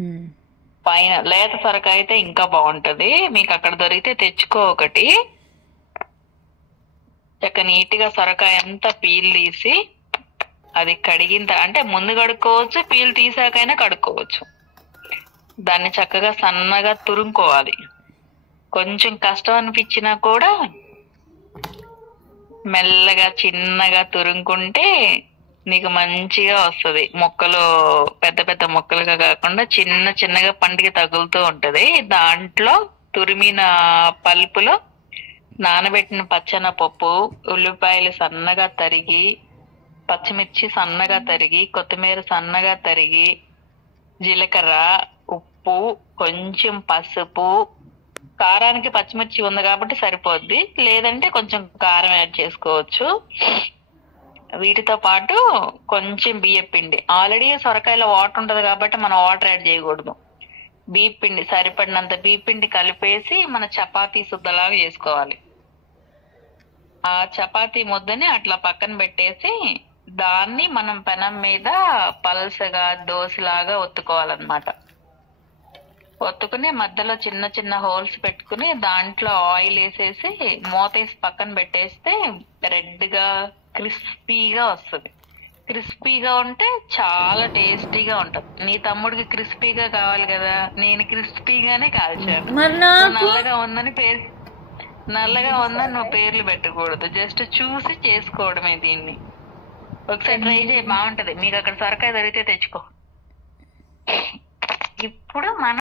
ఉమ్. పైన లేత సొరకాయ అయితే ఇంకా బాగుంటది. మీకు అక్కడ దొరికితే తెచ్చుకో ఒకటి. చక్క నీట్ గా సొరకాయ అంతా పీల్ తీసి అది కడిగిన అంటే ముందు కడుక్కోవచ్చు, పీల్ తీసాకైనా కడుక్కోవచ్చు. దాన్ని చక్కగా సన్నగా తురుముకోవాలి. కొంచెం కష్టం అనిపించినా కూడా మెల్లగా చిన్నగా తురుముకుంటే నీకు మంచిగా వస్తది. ముక్కలు పెద్ద పెద్ద ముక్కలుగా కాకుండా చిన్న చిన్నగా పంటికి తగులుతూ ఉంటది. దాంట్లో తురిమిన పల్పులో నానబెట్టిన పచ్చెనపప్పు, ఉల్లిపాయలు సన్నగా తరిగి, పచ్చిమిర్చి సన్నగా తరిగి, కొత్తిమీర సన్నగా తరిగి, జీలకర్ర, ఉప్పు, కొంచెం పసుపు, కారానికి పచ్చిమిర్చి ఉంది కాబట్టి సరిపోద్ది, లేదంటే కొంచెం కారం యాడ్ చేసుకోవచ్చు. వీటితో పాటు కొంచెం బియ్యం పిండి. ఆల్రెడీ సొరకాయలో వాటర్ ఉంటది కాబట్టి మనం వాటర్ యాడ్ చేయకూడదు. బియ్యం పిండి సరిపడినంత బియ్యం పిండి కలిపేసి మన చపాతీ సుద్దలాగా చేసుకోవాలి. ఆ చపాతీ ముద్దని అట్లా పక్కన పెట్టేసి దాన్ని మనం పెనం మీద పల్సగా దోశలాగా ఒత్తుకోవాలన్నమాట. ఒత్తుకుని మధ్యలో చిన్న చిన్న హోల్స్ పెట్టుకుని దాంట్లో ఆయిల్ వేసేసి మూతేసి పక్కన పెట్టేస్తే రెడ్ గా క్రిస్పీగా వస్తుంది. క్రిస్పీగా ఉంటే చాలా టేస్టీగా ఉంటది. నీ తమ్ముడికి క్రిస్పీగా కావాలి కదా, నేను క్రిస్పీగానే కాల్చాను. మరి నాకు నల్లగా ఉందని నువ్వు పేర్లు పెట్టకూడదు, జస్ట్ చూసి చేసుకోవడమే. దీన్ని ఒకసారి ట్రై చేయి, బాగుంటది. మీకు అక్కడ సొరకాయ దొరికితే తెచ్చుకో. ఇప్పుడు మన